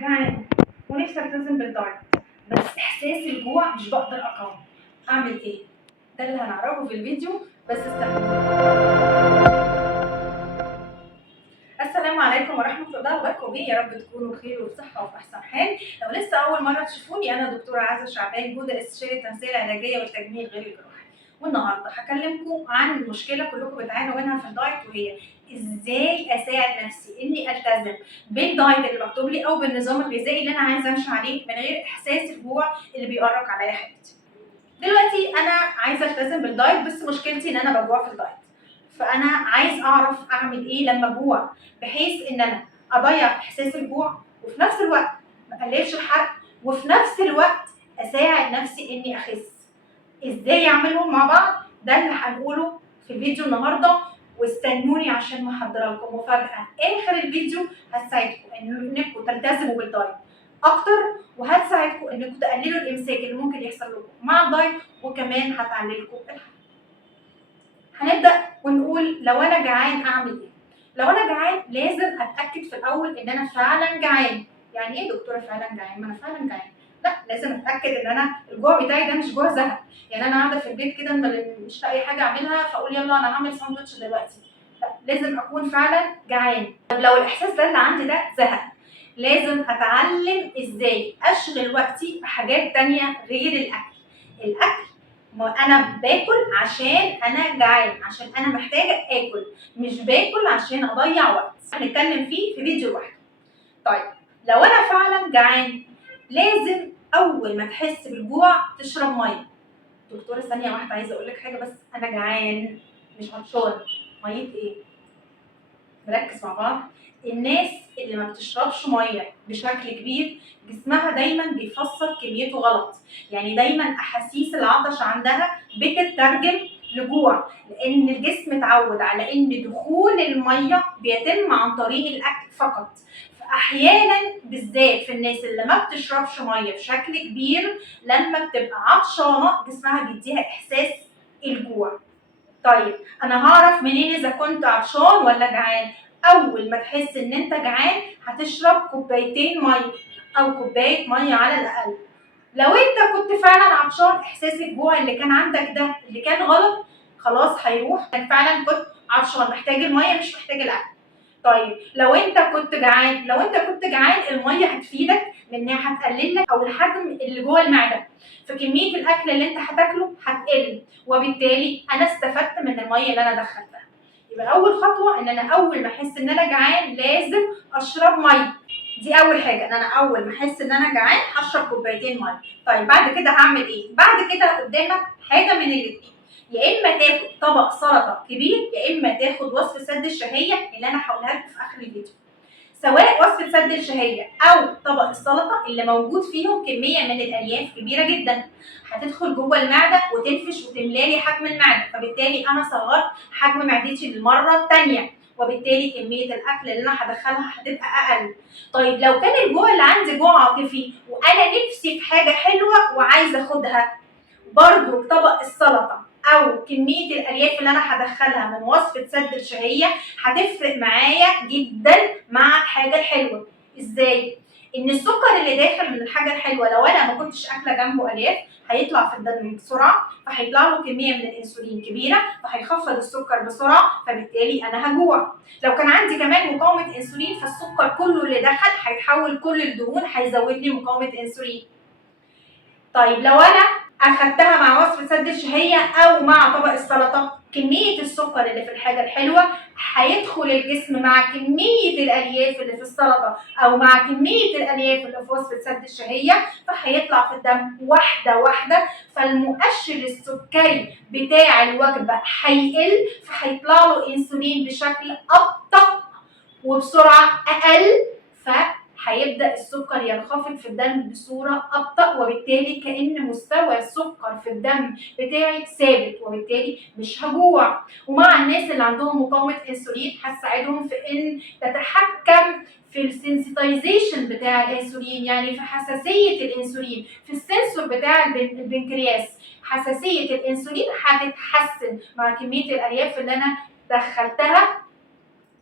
جعان ونفسي التزم بالدايت، بس احساس الجوع مش بقدر اقاومه. اعمل ايه؟ ده اللي هنعرفه في الفيديو، بس استنوا. السلام عليكم ورحمه الله وبركاته، يا رب تكونوا بخير وبصحه وفي احسن حال. لو لسه اول مره تشوفوني، انا دكتوره عزه شعبان جوده، استشاري التنسيق العلاجيه والتجميل غير الجراحي. والنهارده هكلمكم عن مشكله كلكم بتعانوا منها في الدايت، وهي ازاي اساعد نفسي اني التزم بالدايت اللي مكتوب لي او بالنظام الغذائي اللي انا عايزه امشي عليه من غير احساس الجوع اللي بيؤرق عليا حياتي. دلوقتي انا عايزه التزم بالدايت، بس مشكلتي ان انا بجوع في الدايت. فانا عايز اعرف اعمل ايه لما اجوع، بحيث ان انا اضيع احساس الجوع وفي نفس الوقت ما اقللش الحرق، وفي نفس الوقت اساعد نفسي اني اخس. ازاي اعملهم مع بعض؟ ده اللي هنقوله في الفيديو النهارده، واستنوني عشان محضره لكم مفاجاه اخر الفيديو هتساعدكم انكم تلتزموا بالدايت اكتر، وهتساعدكم انكم تقللوا الامساك اللي ممكن يحصل لكم مع الدايت، وكمان هتعللكم الحرق. هنبدا ونقول لو انا جعان اعمل ايه. لو انا جعان لازم اتاكد في الاول ان انا فعلا جعان. يعني ايه دكتوره فعلا جعان؟ ما انا فعلا جعان. لا، لازم اتاكد ان انا الجوع بتاعي ده مش جوع زهق. يعني انا قاعده في البيت كده مش لاقي حاجه اعملها فاقول يلا انا هعمل ساندوتش دلوقتي. لا، لازم اكون فعلا جعان. طب لو الاحساس ده اللي عندي ده زهق، لازم اتعلم ازاي اشغل وقتي بحاجات تانية غير الاكل. الاكل انا باكل عشان انا جعان، عشان انا محتاجه اكل، مش باكل عشان اضيع وقت. هنتكلم فيه في فيديو لوحده. طيب، لو انا فعلا جعان لازم اول ما تحس بالجوع تشرب ميه. دكتوره ثانيه واحده، عايزه اقول لك حاجه، بس انا جعان مش عطشان. ميه ايه؟ نركز مع بعض. الناس اللي ما بتشربش ميه بشكل كبير جسمها دايما بيفسر كميته غلط. يعني دايما احاسيس العطش عندها بتترجم لجوع، لان الجسم اتعود على ان دخول الميه بيتم عن طريق الاكل فقط. فاحيانا بالذات في الناس اللي ما بتشربش ميه بشكل كبير، لما بتبقى عطشانه جسمها بيديها احساس الجوع. طيب، انا هعرف منين اذا كنت عطشان ولا جعان؟ اول ما تحس ان انت جعان هتشرب كوبايتين ميه او كوبايه ميه على الاقل. لو انت كنت فعلا عطشان، احساس الجوع اللي كان عندك ده اللي كان غلط خلاص هيروح، انك فعلا كنت عطشان محتاج الميه مش محتاج الاكل. طيب، لو انت كنت جعان الميه هتفيدك لانها هتقلل لك او الحجم اللي جوه المعده، فكميه الاكل اللي انت هتاكله هتقل، وبالتالي انا استفدت من الميه اللي انا دخلتها. يبقى اول خطوه ان انا اول ما احس ان انا جعان لازم اشرب ميه. دي اول حاجه، ان انا اول ما احس ان انا جعان هشرب كوبايتين ميه. طيب بعد كده هعمل ايه؟ بعد كده قدامك حاجه من الاثنين، يا اما تاخد طبق سلطه كبير، يا اما تاخد وصفه سد الشهيه اللي انا هقولها لكم في اخر الفيديو. سواء وصفه سد الشهيه او طبق السلطه اللي موجود فيهم كميه من الالياف كبيره جدا، هتدخل جوه المعده وتنفش وتملالي حجم المعده، فبالتالي انا صغرت حجم معدتي للمره الثانيه، وبالتالي كميه الاكل اللي انا هدخلها هتبقى اقل. طيب لو كان الجوع اللي عندي جوع عاطفي وانا نفسي في حاجه حلوه وعايزه اخدها، برضو طبق السلطه او كميه الالياف اللي انا هدخلها من وصفه سد الشهيه هتفرق معايا جدا مع الحاجه الحلوه. ازاي؟ ان السكر اللي داخل من الحاجه الحلوه لو انا ما كنتش اكله جنبه الياف هيطلع في الدم بسرعه، فهيطلع له كميه من الانسولين كبيره، فهيخفض السكر بسرعه، فبالتالي انا هجوع. لو كان عندي كمان مقاومه انسولين، فالسكر كله اللي دخل هيتحول كل الدهون، هيزود لي مقاومه انسولين. طيب لو انا اخدتها مع وصفه سد الشهيه او مع طبق السلطه، كميه السكر اللي في الحاجه الحلوه هيدخل الجسم مع كميه الالياف اللي في السلطه او مع كميه الالياف اللي في وصفه سد الشهيه، فهيطلع في الدم واحده واحده، فالمؤشر السكري بتاع الوجبه هيقل، فهيطلع له انسولين بشكل ابطا وبسرعه اقل، هيبدأ السكر ينخفض في الدم بصورة أبطأ، وبالتالي كأن مستوى السكر في الدم بتاعي ثابت، وبالتالي مش هجوع. ومع الناس اللي عندهم مقاومة انسولين هتساعدهم في ان تتحكم في السنسيتايزيشن بتاع الانسولين، يعني في حساسية الانسولين، في السنسور بتاع البنكرياس. حساسية الانسولين هتتحسن مع كمية الالياف اللي انا دخلتها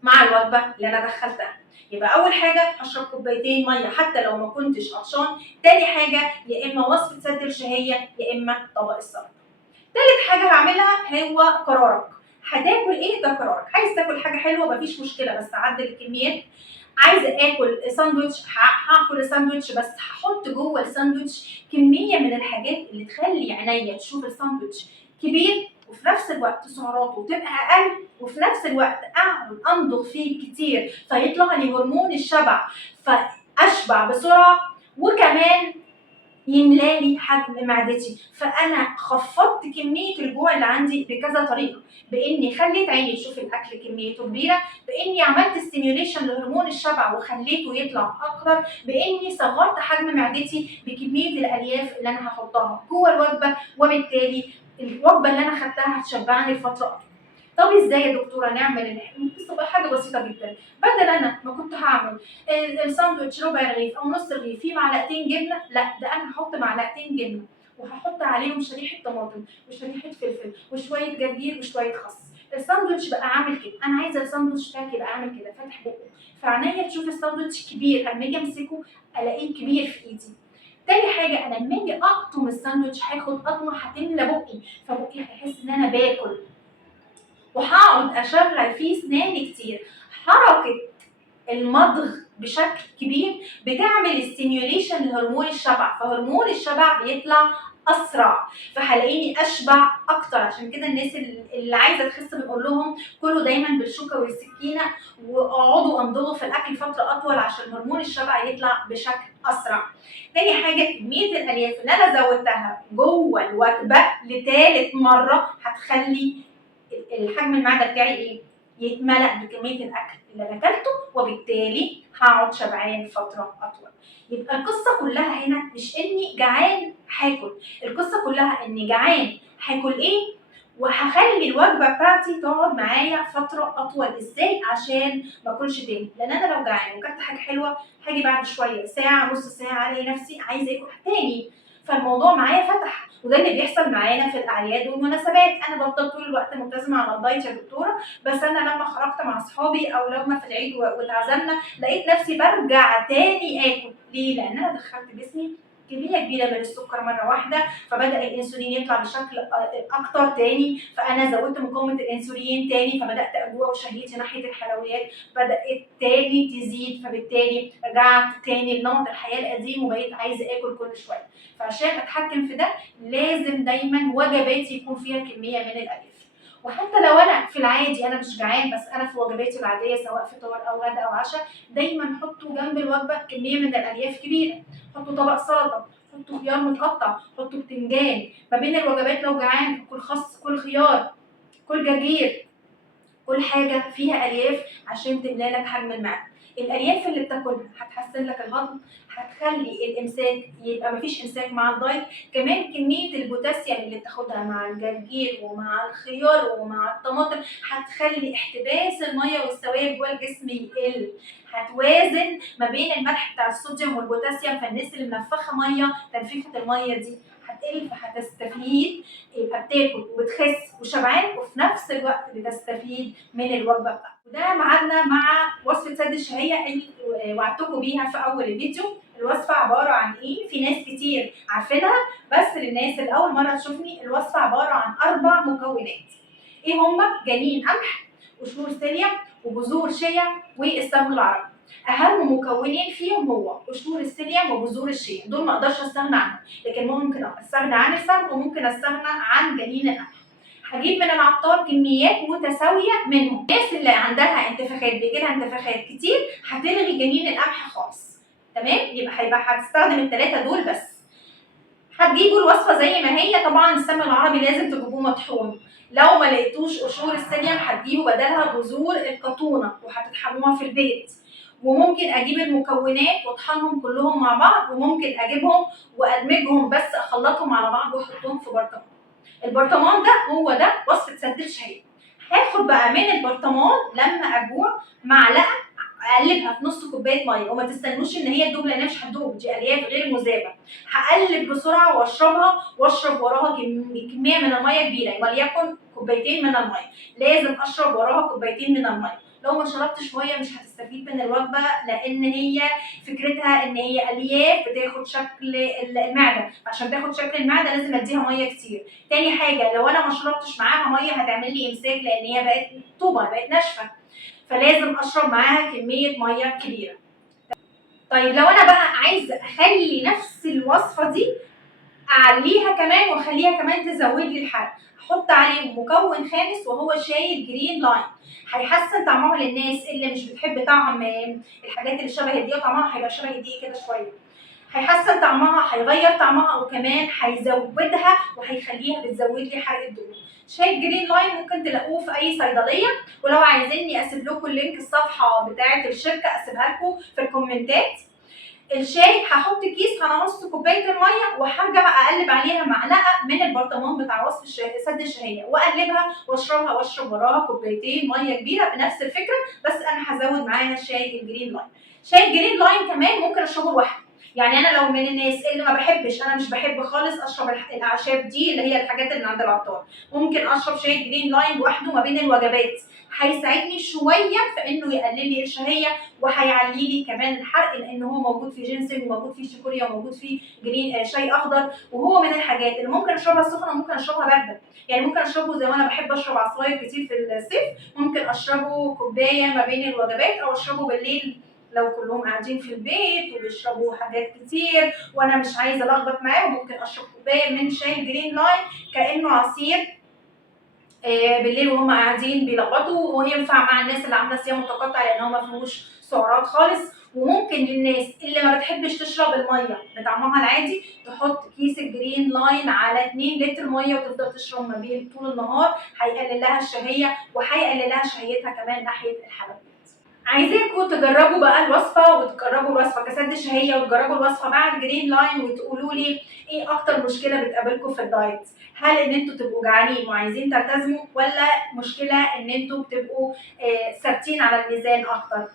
مع الوجبه اللي انا دخلتها. يبقى اول حاجه هشرب كوبايتين ميه حتى لو ما كنتش عطشان. تاني حاجه يا اما وصفه سد الشهيه يا اما طبق السلطه. تالت حاجه هعملها هو قرارك. هتاكل ايه؟ ده قرارك. عايز تاكل حاجه حلوه مفيش مشكله بس عدل الكميات. عايزه اكل ساندوتش هاكل ساندوتش بس هحط جوه الساندوتش كميه من الحاجات اللي تخلي عينيا تشوف الساندوتش كبير وفي نفس الوقت سعراته تبقى اقل وفي نفس الوقت اقعد امضغ فيه كتير فيطلع لي هرمون الشبع فاشبع بسرعه وكمان يملالي حجم معدتي. فانا خفضت كميه الجوع اللي عندي بكذا طريقه، باني خليت عيني تشوف الاكل كميته كبيره، باني عملت ستيميوليشن لهرمون الشبع وخليته يطلع اكتر، باني صغرت حجم معدتي بكميه الالياف اللي انا هحطها جوه الوجبه، وبالتالي الوجبه اللي انا خدتها هتشبعني لفتره اطول. طب ازاي يا دكتوره نعمل القصه؟ بقى حاجه بسيطه جدا. بدل انا ما كنت هعمل الساندوتش ربع رغيف او نص رغيف فيه معلقتين جبنه، لا ده انا هحط معلقتين جبنه وهحط عليهم شريحه طماطم وشريحه فلفل وشويه جرجير وشويه خس. الساندوتش بقى عامل كده. انا عايزه الساندوتش بتاعك يبقى عامل كده فاتح بقه، فعينيا تشوف الساندوتش كبير، اما اجي امسكه الاقيه كبير في ايدي. تاني حاجه انا لما اجي اقطم الساندوتش هاخد قطمه هتملى بقي، فبقي هيحس ان انا باكل، وهقعد اشغل فيه اسناني كتير. حركه المضغ بشكل كبير بتعمل ستيميوليشن لهرمون الشبع، فهرمون الشبع بيطلع اسرع، فهلاقيني اشبع اكتر. عشان كده الناس اللي عايزه تخس بنقول لهم كلوا دايما بالشوكه والسكينه واقعدوا امضغوا في الاكل فتره اطول عشان هرمون الشبع يطلع بشكل اسرع. تاني حاجه كميه الالياف اللي انا زودتها جوه الوجبه لتالت مره هتخلي الحجم المعده بتاعي ايه؟ يتملأ بكميه الاكل اللي انا اكلته، وبالتالي هقعد شبعان فتره اطول. يبقى القصه كلها هنا مش اني جعان هاكل، القصه كلها اني جعان هاكل ايه وهخلي الوجبه بتاعتي تقعد معايا فتره اطول ازاي عشان ما اكلش تاني. لان انا لو جعان وكلت حاجه حلوه هاجي بعد شويه ساعه نص ساعه الاقي نفسي عايزه اكل تاني، فالموضوع معايا فتح. وده اللي بيحصل معانا في الاعياد والمناسبات. انا بفضل طول الوقت ملتزمه على الدايت يا دكتوره، بس انا لما خرجت مع اصحابي او لما في العيد واتعزمنا لقيت نفسي برجع تاني اكل. ليه؟ لان انا دخلت جسمي كميه كبيره من السكر مره واحده، فبدا الانسولين يطلع بشكل اكتر تاني، فانا زودت مقاومه الانسولين تاني، فبدات اجوع وشهيتي ناحيه الحلويات بدات تاني تزيد، فبالتالي رجعت تاني لنمط الحياه القديم وبقيت عايزه اكل كل شويه. فعشان اتحكم في ده لازم دايما وجباتي يكون فيها كميه من الالياف. وحتى لو انا في العادي انا مش جعان بس انا في وجباتي العاديه سواء فطار او غدا او عشاء دايما حطوا جنب الوجبه كميه من الالياف كبيره. حطوا طبق سلطه، حطوا خيار متقطع، حطوا بتنجان. ما بين الوجبات لو جعان كل خس، كل خيار، كل جرجير، كل حاجه فيها الياف عشان تملى لك حجم المعده. الالياف اللي بتاكلها هتحسن لك الهضم، هتخلي الامساك يبقى مفيش امساك مع الدايت. كمان كميه البوتاسيوم اللي بتاخدها مع الجرجير ومع الخيار ومع الطماطم هتخلي احتباس الميه والسوائل جوه الجسم يقل، هتوازن ما بين الملح بتاع الصوديوم والبوتاسيوم. فالناس اللي منفخه ميه تنفيخه الميه دي هتقل، فهتستفيد. يبقى بتاكل وبتخس وشبعان وفي نفس الوقت بتستفيد من الوجبه بتاعتك. وده ميعادنا مع وصفه سد الشهيه اللي وعدتكم بيها في اول الفيديو. الوصفه عباره عن ايه؟ في ناس كتير عارفينها بس للناس اللي اول مره تشوفني الوصفه عباره عن 4 مكونات. ايه هما؟ جنين قمح وشهور سيليا وبذور شيا والسمن العربي. اهم مكونين فيهم هو قشور السيليا وبذور الشيا، دول ما اقدرش استغنى عنهم، لكن ممكن استغنى عن السمن وممكن استغنى عن جنين القمح. هجيب من العطار كميات متساويه منهم. الناس اللي عندها انتفاخات بيجيلها انتفاخات كتير هتلغي جنين القمح خالص، تمام؟ هيبقى هتستخدم الثلاثه دول بس. هتجيبوا الوصفه زي ما هي. طبعا السمن العربي لازم تجيبوه مطحون، لو ما لقيتوش قشور السيليا هتجيبوا بدلها بذور القطونه وهتطحنوها في البيت. وممكن اجيب المكونات واطحنهم كلهم مع بعض، وممكن اجيبهم وادمجهم بس اخلطهم على بعض واحطهم في برطمان. البرطمان ده هو ده وصفه سد الشهيه. هاخد بقى من البرطمان لما اجوع معلقه اقلبها في نص كوبايه ميه، وما تستنوش ان هي تدوب لانها مش هتدوب، دي الياف غير مذابه. هقلب بسرعه واشربها، واشرب وراها كميه من الميه كبيره وليكن كوبايتين من الميه. لازم اشرب وراها كوبايتين من الميه. لو ما شربتش ميه مش هتستفيد من الوجبه، لان هي فكرتها ان هي الياف بتاخد شكل المعده، عشان تاخد شكل المعده لازم اديها ميه كتير. تاني حاجه لو انا ما شربتش معاها ميه هتعمل لي امساك، لان هي بقت طوبه، بقت ناشفه، فلازم اشرب معاها كميه ميه كبيره. طيب لو انا بقى عايزه اخلي نفس الوصفه دي اعليها كمان واخليها كمان تزود لي الحرق، احط عليه مكون خامس وهو شاي الجرين لاين. هيحسن طعمها للناس اللي مش بتحب طعم الحاجات اللي شبه الدقيق، طعمها هيبقى شبه الدقيق كده شويه. هيحسن طعمها، هيغير طعمها، وكمان هيزودها وهيخليها بتزود لي حرق الدهون. شاي الجرين لاين ممكن تلاقوه في اي صيدليه، ولو عايزيني اسيب لكم لينك الصفحه بتاعه الشركه اسيبها لكم في الكومنتات. الشاي هحط كيس على نص كوبايه الميه، وهرجع اقلب عليها معلقه من البرطمان بتاع وصف سد الشهيه، واقلبها واشربها، واشرب وراها كوبايتين ميه كبيره بنفس الفكره، بس انا هزود معاها شاي الجرين لاين. شاي الجرين لاين كمان ممكن اشربه لوحده، يعني انا لو من الناس اللي ما بحبش، انا مش بحب خالص اشرب الاعشاب دي اللي هي الحاجات اللي عند العطار، ممكن اشرب شاي جرين لاين لوحده ما بين الوجبات، هيساعدني شويه في انه يقلل لي الشهيه، وهيعلي لي كمان الحرق، لان هو موجود فيه جينسنج، وموجود فيه شيكوريا، وموجود فيه جرين شاي اخضر، وهو من الحاجات اللي ممكن اشربها سخنه وممكن اشربها بارده. يعني ممكن اشربه زي ما انا بحب اشرب عصاير كتير في الصيف، ممكن اشربه كوبايه ما بين الوجبات، او اشربه بالليل لو كلهم قاعدين في البيت وبيشربوا حاجات كتير وانا مش عايزه الخبط معاهم، ممكن اشرب كوبايه من شاي جرين لاين كانه عصير بالليل وهم قاعدين بيلخبطوا، وينفع مع الناس اللي عامله صيام متقطع لان هو ما فيهوش سعرات خالص. وممكن للناس اللي ما بتحبش تشرب الميه بطعمها العادي تحط كيس الجرين لاين على 2 لتر ميه وتفضل تشرب ما بين طول النهار، هيقلل لها الشهيه وهيقلل لها شهيتها كمان ناحيه الحلويات. عايزاكم تجربوا بقى الوصفه، وتجربوا الوصفه كسد الشهيه، وتجربوا الوصفه بعد جرين لاين، وتقولوا لي ايه اكتر مشكله بتقابلكم في الدايت. هل ان انتوا تبقوا جعانين وعايزين تلتزموا، ولا مشكله ان انتوا بتبقوا ثابتين على الميزان اكتر؟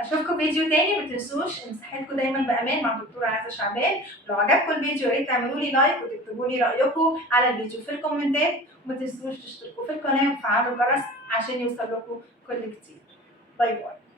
اشوفكم فيديو تاني، ما تنسوش ان صحتكم دايما بامان مع دكتوره عزه شعبان. لو عجبكم الفيديو يا ريت تعملوا لي لايك وتكتبوا لي رايكم على الفيديو في الكومنتات، وما تنسوش تشتركوا في القناه وتفعلوا الجرس عشان يوصل لكم كل جديد. باي باي.